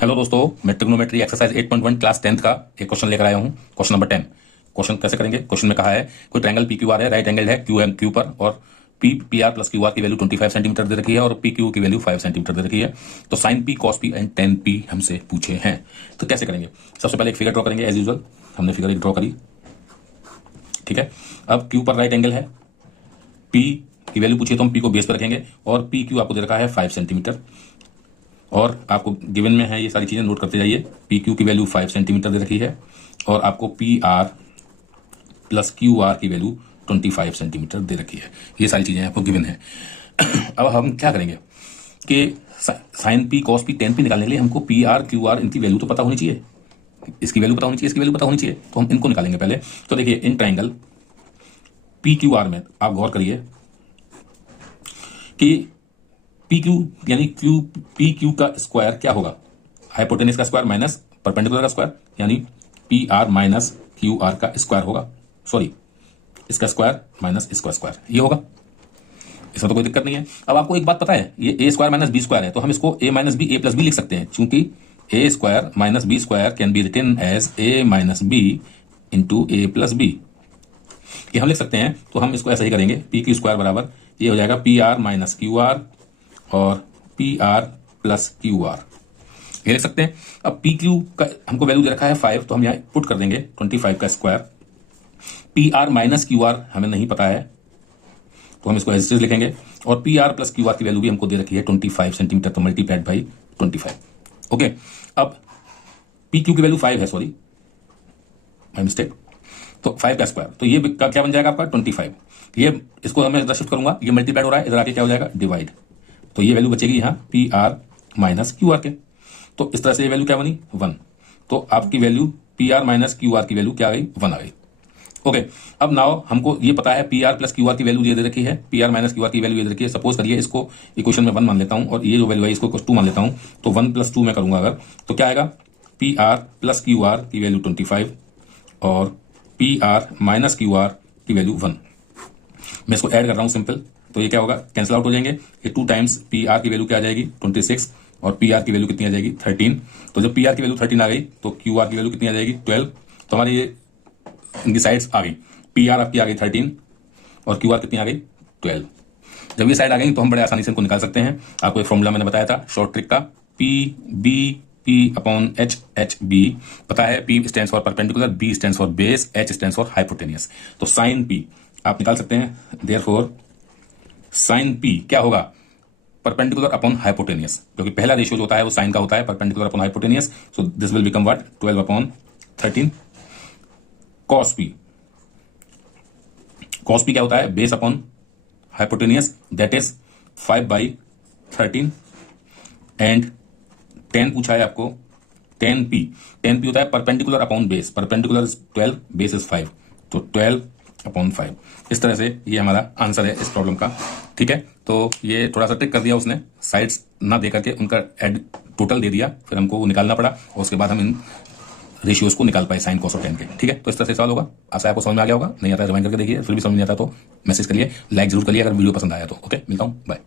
Hello दोस्तों, मैं trigonometry exercise 8.1 class 10th का एक क्वेश्चन लेकर आया हूं। Question number 10। क्वेश्चन कैसे करेंगे? क्वेश्चन में कहा है कोई ट्रायंगल पी क्यू आर है, राइट एंगल है क्यू एम क्यू पर, और P P R plus Q R की वैल्यू 25 सेंटीमीटर दे रखी है और पी क्यू की वैल्यू 5 सेंटीमीटर दे रखी है। तो sine P, cos P and tan P हमसे पूछे हैं। तो कैसे करेंगे? सबसे पहले एक फिगर ड्रॉ करेंगे एज यूजुअल। हमने फिगर एक ड्रॉ करी, ठीक है। अब क्यू पर राइट एंगल है, पी की वैल्यू पूछिए तो हम पी को बेस पर रखेंगे, और पी क्यू आपको दे रखा है 5 सेंटीमीटर, और आपको गिवन में है ये सारी चीजें नोट करते जाइए। पी क्यू की वैल्यू 5 सेंटीमीटर दे रखी है और आपको P R plus Q R की वैल्यू 25 सेंटीमीटर दे रखी है। ये सारी चीजें आपको गिवन है। अब हम क्या करेंगे कि sine P, cos P, tan P निकालने के लिए हमको पी आर क्यू आर इनकी वैल्यू तो पता होनी चाहिए, इसकी वैल्यू पता होनी चाहिए, इसकी वैल्यू पता होनी चाहिए। तो हम इनको निकालेंगे पहले। तो देखिए, in triangle P Q are में आप गौर करिए कि पी क्यू यानी क्यू पी क्यू का स्क्वायर क्या होगा? हाइपोटेनस का स्क्वायर माइनस परपेंडिकुलर का स्क्वायर, यानी P R minus Q are का स्क्वायर होगा। सॉरी, इसका स्क्वायर माइनस इसका स्क्वायर, ये होगा। इसमें तो कोई दिक्कत नहीं है। अब आपको एक बात पता है, ये A square minus B square है, तो हम इसको A minus B A plus B लिख सकते हैं, क्योंकि A square minus B square can be written as A minus B into A plus B. ये हम लिख सकते हैं। तो हम इसको ऐसे ही करेंगे, पी क्यू स्क्वायर बराबर ये हो जाएगा P R minus Q R और P R plus Q R, ये लिख सकते हैं। अब पी क्यू का हमको वैल्यू दे रखा है 5, तो हम यहाँ पुट कर देंगे 25 का square. P R minus Q are हमें नहीं पता है, तो हम इसको एज इट इज लिखेंगे। और P R plus Q R की वैल्यू भी हमको दे रखी है 25 सेंटीमीटर, तो मल्टीप्लाइड बाई 25। ओके, अब पी क्यू की वैल्यू 5 है, सॉरी माई मिस्टेक, तो 5 का स्क्वायर, तो ये क्या बन जाएगा आपका 25। ये इसको मैं इधर शिफ्ट करूंगा, ये मल्टीप्लाइड हो रहा है, इधर आके क्या हो जाएगा डिवाइड, तो ये वैल्यू बचेगी यहाँ P R minus Q are के। तो इस तरह से ये वैल्यू क्या बनी 1। तो आपकी value P R minus Q R की वैल्यू क्या आ गई 1 आ गई। ओके, अब नाउ हमको ये पता है P R plus Q R की वैल्यू ये दे रखी है, P R minus Q R की वैल्यू ये दे रखी है। सपोज करिए इसको इक्वेशन में 1 मान लेता हूं और ये जो वैल्यू है इसको 2 मान लेता हूं, तो 1 + 2 में करूंगा अगर, तो क्या आएगा P R plus Q R की वैल्यू 25 और P R minus Q R की वैल्यू 1। मैं इसको ऐड कर रहा हूं सिंपल, तो ये क्या होगा कैंसिल आउट हो जाएंगे। ये 2 टाइम्स पी आर की वैल्यू क्या आ जाएगी 26 और पी आर की वैल्यू कितनी आ जाएगी 13। तो जब पी आर की वैल्यू 13 आ गई तो क्यू आर की वैल्यू कितनी आ जाएगी 12। तो हमारी ये इनकी साइड्स आ गई, पी आर आपकी आ गई 13 और क्यू आर कितनी आ गई 12। जब ये साइड आ गई तो हम बड़े आसानी से इनको निकाल सकते हैं। आपको एक फॉर्मूला मैंने बताया था शॉर्ट ट्रिक का, P B P upon H H B. पता है P stands for perpendicular, B stands for base, H stands for hypotenuse. तो साइन पी आप निकाल सकते हैं, देयरफॉर साइन पी क्या होगा परपेंडिकुलर अपॉन हाइपोटेनियस, क्योंकि पहला रेशियो जो होता है वो साइन का होता है, perpendicular upon hypotenuse. So this will become what 12 upon 13। Cos P, cos P क्या होता है base upon hypotenuse, that is 5/13। And 10 पूछा है आपको, 10p, 10p होता है perpendicular upon base, perpendicular is 12, base is 5, तो 12 अपॉन 5। इस तरह से ये हमारा आंसर है इस प्रॉब्लम का, ठीक है। तो ये थोड़ा सा ट्रिक कर दिया उसने, साइड्स ना दे करके उनका एड टोटल दे दिया, फिर हमको वो निकालना पड़ा और उसके बाद हम इन रेशियोज को निकाल पाए साइन कॉस और टेन के, ठीक है। तो इस तरह से सवाल होगा, आशा आपको समझ में आ गया होगा। नहीं आता है रिवाइंड करके देखिए, फिर भी समझ नहीं आता तो मैसेज करिए, लाइक जरूर करिए अगर वीडियो पसंद आया तो। ओके, मिलता हूँ, बाय।